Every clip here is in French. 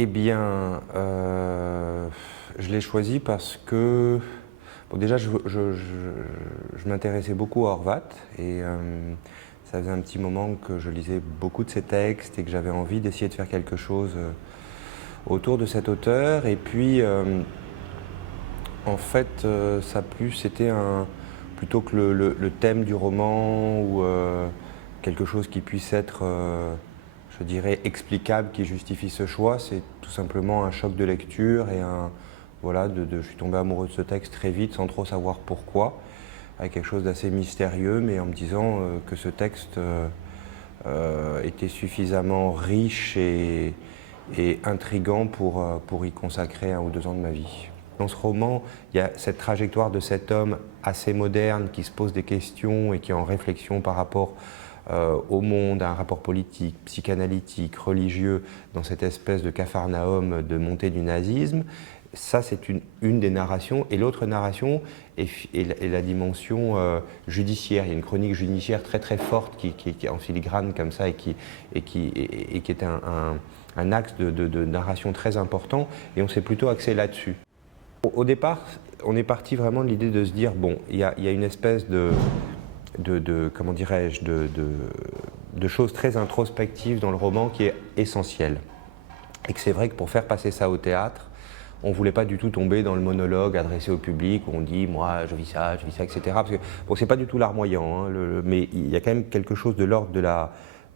Eh bien, je l'ai choisi parce que, bon, déjà, je m'intéressais beaucoup à Horvat et ça faisait un petit moment que je lisais beaucoup de ses textes et que j'avais envie d'essayer de faire quelque chose autour de cet auteur. Et puis, en fait, ça plus c'était plutôt que le thème du roman ou quelque chose qui puisse être, je dirais, explicable, qui justifie ce choix, c'est tout simplement un choc de lecture et voilà, je suis tombé amoureux de ce texte très vite sans trop savoir pourquoi, avec quelque chose d'assez mystérieux, mais en me disant que ce texte était suffisamment riche et intriguant pour y consacrer 1 ou 2 ans de ma vie. Dans ce roman, il y a cette trajectoire de cet homme assez moderne qui se pose des questions et qui est en réflexion par rapport au monde, à un rapport politique, psychanalytique, religieux, dans cette espèce de capharnaüm de montée du nazisme. Ça, c'est une des narrations. Et l'autre narration est la dimension judiciaire. Il y a une chronique judiciaire très très forte qui est en filigrane comme ça et qui est un axe de narration très important. Et on s'est plutôt axé là-dessus. Au départ, on est parti vraiment de l'idée de se dire, bon, il y a une espèce comment dirais-je, de choses très introspectives dans le roman qui est essentielle. Et que c'est vrai que pour faire passer ça au théâtre, on ne voulait pas du tout tomber dans le monologue adressé au public où on dit « moi, je vis ça, etc. » Parce que bon, ce n'est pas du tout larmoyant, hein, mais il y a quand même quelque chose de l'ordre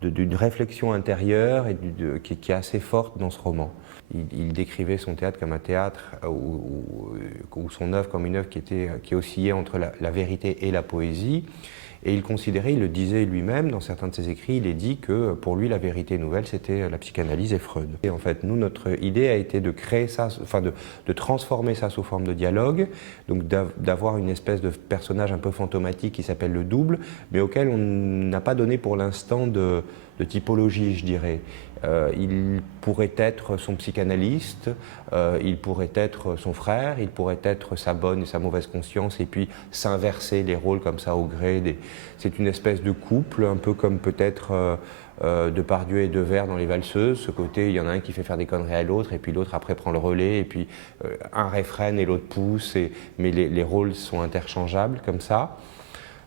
d'une réflexion intérieure et qui est assez forte dans ce roman. Il décrivait son théâtre comme un théâtre ou son œuvre comme une œuvre qui oscillait entre la vérité et la poésie. Et il considérait, il le disait lui-même dans certains de ses écrits, il est dit que pour lui la vérité nouvelle c'était la psychanalyse et Freud. Et en fait, nous, notre idée a été de créer ça, enfin de transformer ça sous forme de dialogue, donc d'avoir une espèce de personnage un peu fantomatique qui s'appelle le double, mais auquel on n'a pas donné pour l'instant de typologie, je dirais. Il pourrait être son psychanalyste, il pourrait être son frère, il pourrait être sa bonne et sa mauvaise conscience, et puis s'inverser les rôles comme ça au gré des... C'est une espèce de couple, un peu comme peut-être Depardieu et Devers dans Les Valseuses. Ce côté, il y en a un qui fait faire des conneries à l'autre, et puis l'autre après prend le relais, et puis un réfrène et l'autre pousse, mais les rôles sont interchangeables comme ça.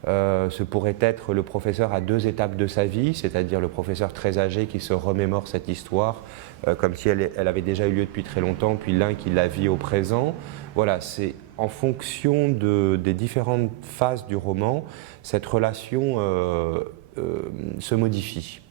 Ce pourrait être le professeur à 2 étapes de sa vie, c'est-à-dire le professeur très âgé qui se remémore cette histoire comme si elle avait déjà eu lieu depuis très longtemps, puis l'un qui la vit au présent. Voilà, c'est en fonction des différentes phases du roman, cette relation se modifie.